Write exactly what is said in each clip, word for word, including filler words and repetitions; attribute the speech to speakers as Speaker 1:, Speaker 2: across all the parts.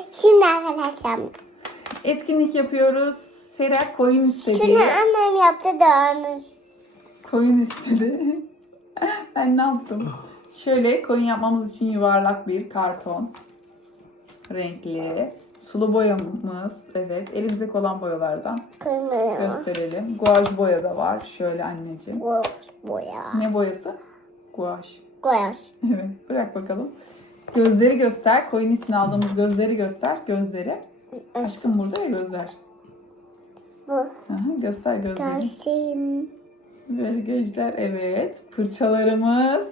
Speaker 1: Şimdi arkadaşlar.
Speaker 2: Etkinlik yapıyoruz. Sera koyun istedi.
Speaker 1: Şunu annem yaptı da onu.
Speaker 2: Koyun istedi. Ben ne yaptım? Şöyle koyun yapmamız için yuvarlak bir karton. Renkli. Sulu boyamız. Evet. Elimizdeki olan boyalardan
Speaker 1: Kırmızı.
Speaker 2: gösterelim. Guaj boya da var. Şöyle anneciğim.
Speaker 1: Bu boya.
Speaker 2: Ne boyası? Guaj.
Speaker 1: Koyar.
Speaker 2: Evet. Bırak bakalım. Gözleri göster. Koyun için aldığımız gözleri göster. Gözleri. Aşkım burada ya gözler.
Speaker 1: Bu.
Speaker 2: Aha, göster gözleri.
Speaker 1: Göstereyim.
Speaker 2: Böyle gözler. Evet. Fırçalarımız.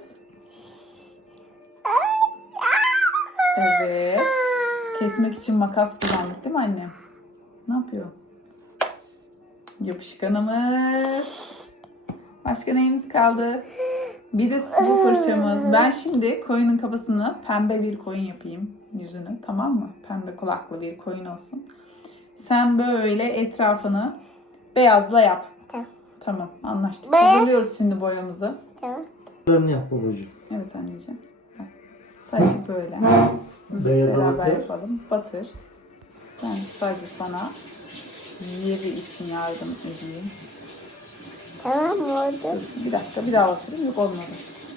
Speaker 2: Evet. Kesmek için makas kullandık değil mi annem? Ne yapıyor? Yapışkanımız. Başka neyimiz kaldı? Bir de sıvı fırçamız. Ben şimdi koyunun kafasını pembe bir koyun yapayım. Yüzünü, tamam mı? Pembe kulaklı bir koyun olsun. Sen böyle etrafını beyazla yap.
Speaker 1: Tamam.
Speaker 2: Tamam, anlaştık.
Speaker 1: Beyaz.
Speaker 2: Hazırlıyoruz şimdi boyamızı.
Speaker 1: Tamam.
Speaker 3: Bunlarını yap babacığım.
Speaker 2: Evet anneciğim. Bak, sadece böyle.
Speaker 3: Beyaza
Speaker 2: Beraber
Speaker 3: batır.
Speaker 2: yapalım. Batır. Ben sadece sana yeri için yardım edeyim.
Speaker 1: Tamam oldu.
Speaker 2: Dur, bir dakika bir daha batırayım. Yok olmadı.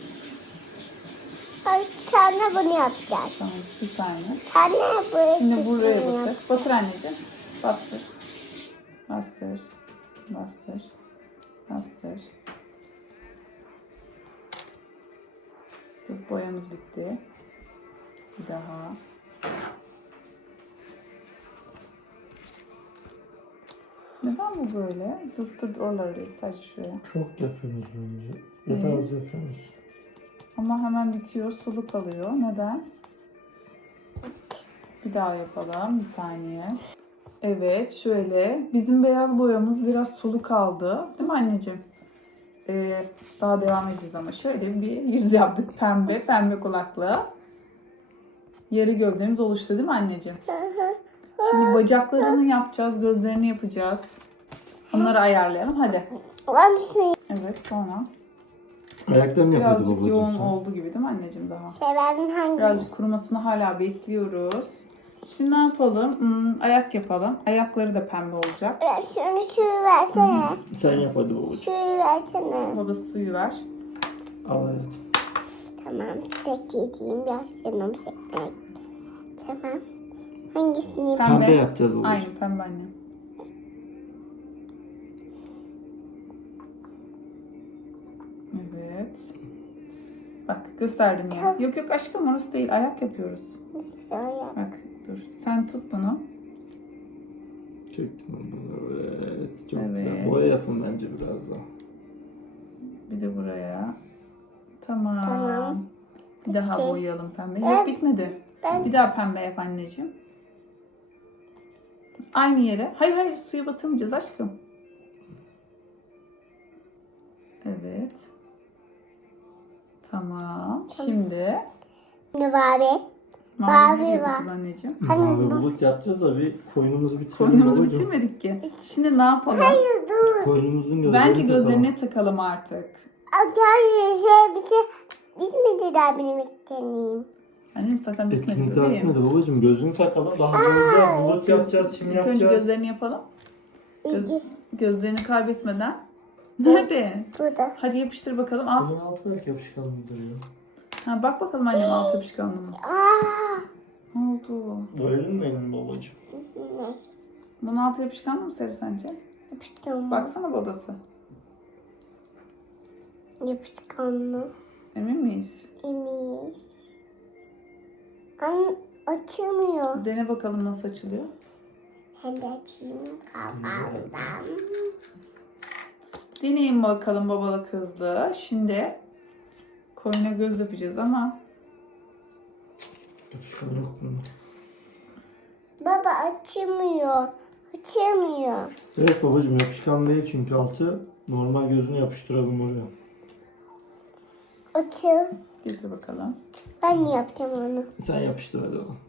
Speaker 1: Ay, sonra bunu yapacağız.
Speaker 2: Tamam bir saniye.
Speaker 1: Sen ne buraya
Speaker 2: Şimdi buraya
Speaker 1: çekiyorsun?
Speaker 2: batır. Batır anneciğim. Bastır. Bastır. Bastır. Bastır. Dur, boyamız bitti. Bir daha. Neden bu böyle? Dur dur oraları değil sadece şuraya.
Speaker 3: Çok yapıyorsunuz bence. Ya da
Speaker 2: Neyi?
Speaker 3: az yapıyorsunuz.
Speaker 2: Ama hemen bitiyor, sulu kalıyor. Neden? Bir daha yapalım, bir saniye. Evet, şöyle. Bizim beyaz boyamız biraz sulu kaldı. Değil mi anneciğim? Ee, daha devam edeceğiz ama. Şöyle bir yüz yaptık pembe, pembe kulaklı. Yarı gövdemiz oluştu değil mi anneciğim? Şimdi bacaklarını yapacağız, gözlerini yapacağız. Onları ayarlayalım. Hadi.
Speaker 1: Ben şey
Speaker 2: Evet, sonra.
Speaker 3: Ayaklarını yap hadi
Speaker 2: Birazcık
Speaker 3: babacığım
Speaker 2: yoğun
Speaker 3: sen.
Speaker 2: oldu gibi değil mi anneciğim daha?
Speaker 1: severin hangisi?
Speaker 2: Birazcık kurumasını hala bekliyoruz. Şimdi ne yapalım? Hmm, ayak yapalım. Ayakları da pembe olacak.
Speaker 1: Evet, şunu suyu versene.
Speaker 3: Sen yap hadi babacığım.
Speaker 1: Suyu versene.
Speaker 2: Babası suyu ver.
Speaker 3: Al hayat.
Speaker 1: Tamam. Tek yediğim biraz yanım sekmek. Tamam. Hangisini?
Speaker 2: Pembe.
Speaker 3: Pembe yapacağız babacığım.
Speaker 2: Aynı pembe anne. Evet. Bak gösterdim ya.
Speaker 1: Tamam.
Speaker 2: Yok yok aşkım orası değil. Ayak yapıyoruz.
Speaker 1: Şöyle.
Speaker 2: Bak dur. Sen tut bunu.
Speaker 3: Çektim bunu. Evet. Çok
Speaker 2: Evet.
Speaker 3: güzel. Boya yapın bence biraz daha.
Speaker 2: Bir de buraya. Tamam.
Speaker 1: Tamam.
Speaker 2: Bir daha
Speaker 1: Bitti.
Speaker 2: boyayalım pembe.
Speaker 1: Ben-
Speaker 2: Yok bitmedi.
Speaker 1: Ben
Speaker 2: Bir daha pembe yap anneciğim. Aynı yere. Hayır hayır suyu batırmayacağız aşkım. Evet. Tamam. Şimdi
Speaker 1: ne var be?
Speaker 2: mavi
Speaker 1: Mavi
Speaker 2: nereye
Speaker 1: var.
Speaker 2: batırdı anneciğim?
Speaker 1: Hani
Speaker 3: Mavi
Speaker 1: bu-
Speaker 3: bulut yapacağız da bir koyunumuzu bitirelim
Speaker 2: Koynumuzu
Speaker 3: babacığım.
Speaker 2: bitirmedik ki. Şimdi ne yapalım?
Speaker 1: Hayır dur.
Speaker 3: Koyunumuzun gözlerini
Speaker 2: Bence
Speaker 3: takalım.
Speaker 2: gözlerine takalım artık.
Speaker 1: Gel şey bir şey. Biz mi dediler benim isteneyim?
Speaker 2: Annem zaten bitmedi
Speaker 3: Etkinlik daha
Speaker 2: bebeğim.
Speaker 3: bitmedi babacığım. Gözünü takalım. Daha boyayacağız. Bulut yapacağız. Çim
Speaker 2: İlk önce
Speaker 3: yapacağız.
Speaker 2: gözlerini yapalım. Göz,
Speaker 1: İyi.
Speaker 2: gözlerini kaybetmeden. Nerede?
Speaker 1: Burada.
Speaker 2: Hadi yapıştır bakalım. Al.
Speaker 3: Bunun altı belki yapışkanlıdır ya.
Speaker 2: Ha, bak bakalım annem altı yapışkanlığı mı?
Speaker 1: Aa.
Speaker 2: Ne oldu?
Speaker 3: Boyadın mı elini babacığım?
Speaker 1: Neyse.
Speaker 2: Bunun altı yapışkanlı mı Seri sence?
Speaker 1: Yapışkanlı.
Speaker 2: Baksana babası.
Speaker 1: Yapışkanlı.
Speaker 2: Emin miyiz?
Speaker 1: Emiz. An açılmıyor.
Speaker 2: Dene bakalım nasıl açılıyor.
Speaker 1: Hem de açayım kafamdan.
Speaker 2: Deneyin bakalım babalı kızlı. Şimdi koyuna göz yapacağız ama
Speaker 3: Yapışkanı yok bunun.
Speaker 1: Baba açılmıyor. Açılmıyor.
Speaker 3: Evet babacığım yapışkan değil çünkü altı. Normal gözünü yapıştıralım oraya.
Speaker 1: Açıl.
Speaker 2: getir bakalım.
Speaker 1: Ben yapacağım onu.
Speaker 3: Sen yapıştır hadi onu.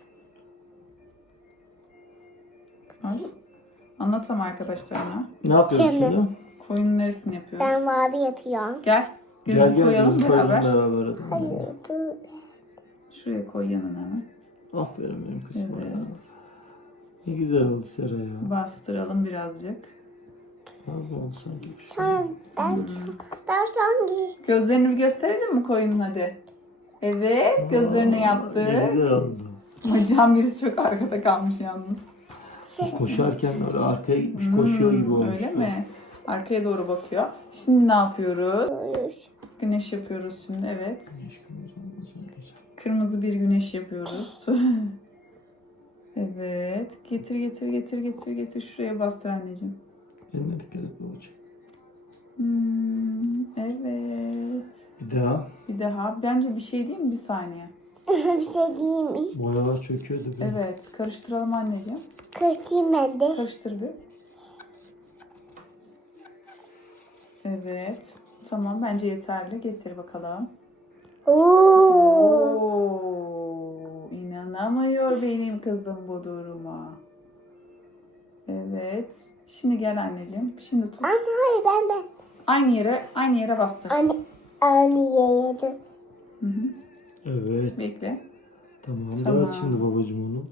Speaker 2: Al. Anlatam arkadaşlarına.
Speaker 3: Ne yapıyoruz
Speaker 1: Şimdi.
Speaker 3: şimdi?
Speaker 2: Koyunun neresini yapıyoruz?
Speaker 1: Ben mavi yapıyorum.
Speaker 2: Gel. Gözü
Speaker 3: Gel gel
Speaker 2: koyalım
Speaker 3: gözü koyalım
Speaker 2: beraber.
Speaker 3: beraber hadi.
Speaker 1: Hayır dur.
Speaker 2: Şuraya koy yanına hemen.
Speaker 3: Aferin benim kızıma
Speaker 2: Evet.
Speaker 3: ya. Ne güzel oldu Sera ya.
Speaker 2: Bastıralım birazcık.
Speaker 3: Az mı oldu sanki?
Speaker 1: Sonra ben, ben sonra
Speaker 2: Gözlerini bir gösterelim mi koyunun hadi? Evet, gözlerini
Speaker 3: Aa,
Speaker 2: yaptı.
Speaker 3: Ne güzel oldu.
Speaker 2: Hocam birisi çok arkada kalmış yalnız.
Speaker 3: Koşarken öyle arkaya gitmiş
Speaker 2: Hmm,
Speaker 3: koşuyor gibi olmuş.
Speaker 2: Öyle
Speaker 3: bu.
Speaker 2: mi? Arkaya doğru bakıyor. Şimdi ne yapıyoruz?
Speaker 1: gidiyoruz.
Speaker 2: Güneş yapıyoruz şimdi, evet. Kırmızı bir güneş yapıyoruz. Evet. Getir getir getir getir getir. Şuraya bastır anneciğim.
Speaker 3: Eline dikkat et babacığım.
Speaker 2: Hmm, evet.
Speaker 3: Bir daha.
Speaker 2: Bir daha. Bence bir şey değil mi? Bir saniye.
Speaker 1: Bir şey diyeyim mi?
Speaker 3: Boyalar çöküyordu. bir.
Speaker 2: Evet. Karıştıralım anneciğim.
Speaker 1: Kırtayım ben de.
Speaker 2: Karıştır bir. Evet. Tamam. Bence yeterli. Getir bakalım.
Speaker 1: Oo.
Speaker 2: Oo, inanamıyor benim kızım bu duruma. Evet. Şimdi gel anneciğim. Şimdi tut.
Speaker 1: Anne hayır ben ben.
Speaker 2: Aynı yere, aynı yere bastır.
Speaker 1: Anne anne yedi.
Speaker 2: Hı hı.
Speaker 3: Evet.
Speaker 2: Bekle.
Speaker 3: Tamam.
Speaker 2: Tamam.
Speaker 3: Dağıt şimdi babacığım onu.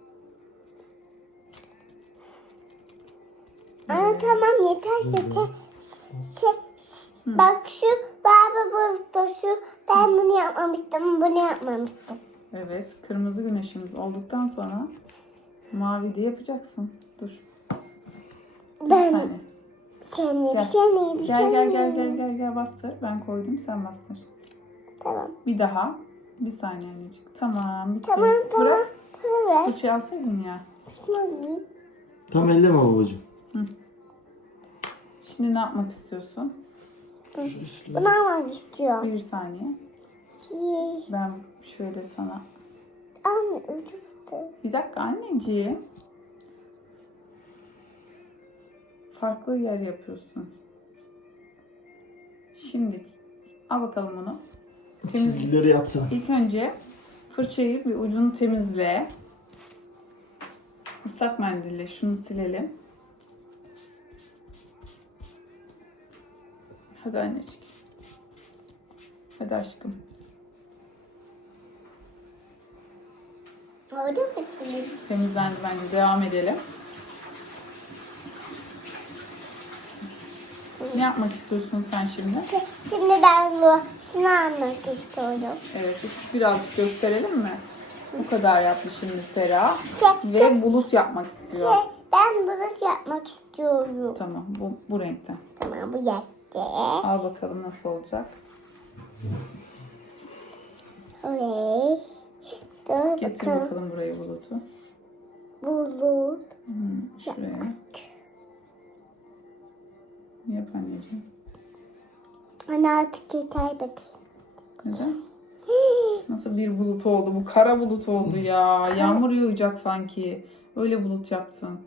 Speaker 1: Anne tamam yeter yeter. Şey, bak şu baba buldu şu ben bunu yapmamıştım bunu yapmamıştım.
Speaker 2: Evet. Kırmızı güneşimiz olduktan sonra mavi de yapacaksın. Dur. Bir
Speaker 1: Ben
Speaker 2: saniye.
Speaker 1: seni bir
Speaker 2: Gel.
Speaker 1: şey ne bir şey
Speaker 2: Gel gel
Speaker 1: ne?
Speaker 2: gel gel gel gel bastır. Ben koydum, sen bastır.
Speaker 1: Tamam.
Speaker 2: Bir daha. Bir saniye anneciğim. Tamam. Bitti.
Speaker 1: Tamam tamam.
Speaker 2: Bırak.
Speaker 1: Evet.
Speaker 2: Fırçayı alsaydın ya.
Speaker 1: Hadi.
Speaker 3: Tam elleme babacığım.
Speaker 2: Şimdi ne yapmak istiyorsun?
Speaker 1: Bunu almak istiyorum.
Speaker 2: Bir saniye.
Speaker 1: Bir.
Speaker 2: Ben şöyle sana...
Speaker 1: Anne ucuzdu.
Speaker 2: Bir dakika anneciğim. Farklı yer yapıyorsun. Şimdi al bakalım onu. Temiz...
Speaker 3: Çizgileri yapsana.
Speaker 2: İlk önce fırçayı bir ucunu temizle. Islak mendille şunu silelim. Hadi anneciğim. Hadi aşkım.
Speaker 1: Oldu mu şimdi?
Speaker 2: Temizlendi bence. Devam edelim. Ne yapmak istiyorsun sen şimdi?
Speaker 1: Şimdi ben bu şunu almak istiyorum.
Speaker 2: Evet, birazcık gösterelim mi? Bu kadar yaptı şimdi Sera.
Speaker 1: Şey, şey,
Speaker 2: Ve bulut yapmak istiyor.
Speaker 1: şey, ben bunu yapmak istiyorum.
Speaker 2: Tamam, bu, bu renkten.
Speaker 1: Tamam bu yetti.
Speaker 2: Al bakalım nasıl olacak.
Speaker 1: Oraya. Dur
Speaker 2: Getir
Speaker 1: bakalım.
Speaker 2: bakalım buraya bulutu.
Speaker 1: Bulut.
Speaker 2: Hmm, şuraya. Yap anneciğim.
Speaker 1: Anne artık yeter bakayım.
Speaker 2: Neden? Nasıl bir bulut oldu? Bu kara bulut oldu ya. Yağmur yağacak sanki. Öyle bulut yaptın.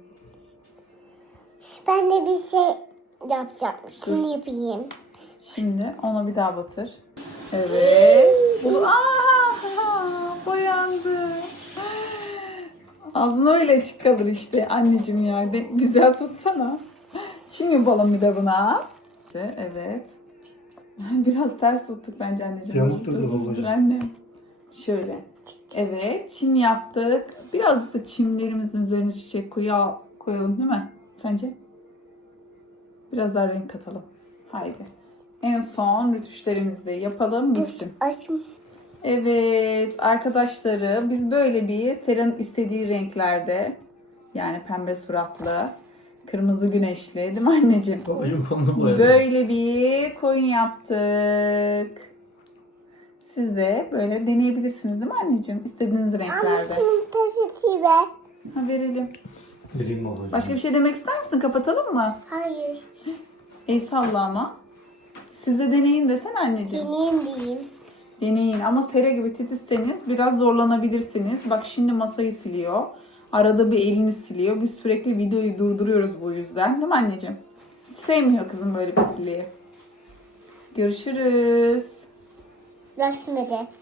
Speaker 1: Ben de bir şey yapacağım. Şunu yapayım.
Speaker 2: Şimdi ona bir daha batır. Evet. Bu Aa, boyandı. Ağzına öyle açık kalır işte anneciğim ya. De, güzel tutsana. Şimdi yapalım bir de buna. Evet. Biraz ters tuttuk bence anneciğim.
Speaker 3: Yamuk
Speaker 2: Dur,
Speaker 3: durdu
Speaker 2: dur,
Speaker 3: babacığım.
Speaker 2: dur annem. Şöyle. Evet. Çim yaptık. Biraz da çimlerimizin üzerine çiçek koyu, koyalım değil mi? Sence? Biraz daha renk katalım. Haydi. En son rütüşlerimizi de yapalım. Bitsin.
Speaker 1: Aşkım.
Speaker 2: Evet arkadaşları biz böyle bir Sera'nın istediği renklerde yani pembe suratlı, kırmızı güneşli değil mi anneciğim?
Speaker 3: Babacığım kolunu boyadı.
Speaker 2: Böyle bir koyun yaptık. Siz de böyle deneyebilirsiniz değil mi anneciğim? İstediğiniz renklerde.
Speaker 1: Annesinin peçeti ver.
Speaker 2: Ha verelim.
Speaker 3: Vereyim babacığım.
Speaker 2: Başka bir şey demek ister misin? Kapatalım mı?
Speaker 1: Hayır.
Speaker 2: El salla ama. Siz de deneyin desene anneciğim.
Speaker 1: Deneyim diyeyim.
Speaker 2: Deneyin ama Sera gibi titizseniz biraz zorlanabilirsiniz. Bak şimdi masayı siliyor. Arada bir elini siliyor. Biz sürekli videoyu durduruyoruz bu yüzden. Değil mi anneciğim? Sevmiyor kızım böyle pisliği. Görüşürüz.
Speaker 1: Görüşmedi.